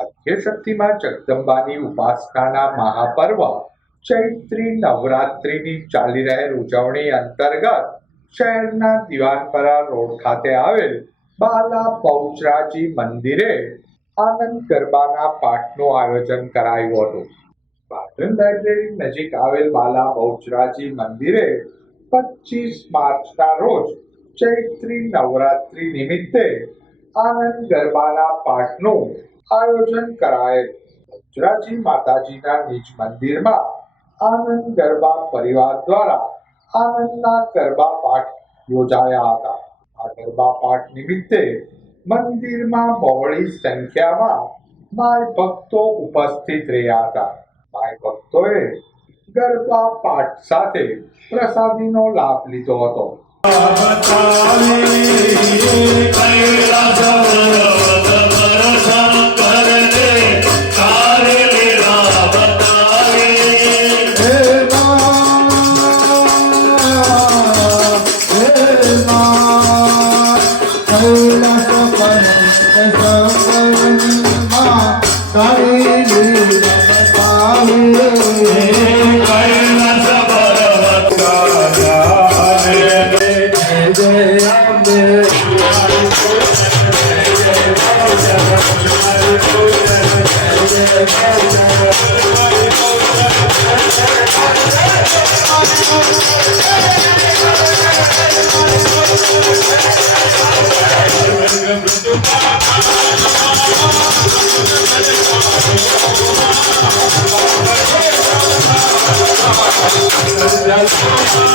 આદ્યશક્તિમાં જગદંબાની ઉપાસનાના મહાપર્વ ચૈત્રી નવરાત્રિની ચાલી રહેલ ઉજવણી અંતર્ગત શહેરના દિવાનપરા રોડ ખાતે આવેલ બાલા બહુચરાજી મંદિરે આનંદ ગરબાના પાઠનું આયોજન કરાયું હતું. પાટણ લાઇબ્રેરી નજીક આવેલ બાલા બહુચરાજી મંદિરે 25 માર્ચના રોજ ચૈત્રી નવરાત્રિ નિમિત્તે આનંદ ગરબાના પાઠનું આયોજન કરાયેલ. બહુચરાજી માતાજીના નિજ મંદિરમાં આનંદ ગરબા પરિવાર દ્વારા આનંદના ગરબા પાઠ યોજાયા હતા. આ ગરબા પાઠ નિમિત્તે મંદિરમાં બહોળી સંખ્યામાં માય ભક્તો ઉપસ્થિત રહ્યા હતા. માય ભક્તોએ ગરબા પાઠ સાથે પ્રસાદીનો લાભ લીધો હતો.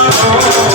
Oh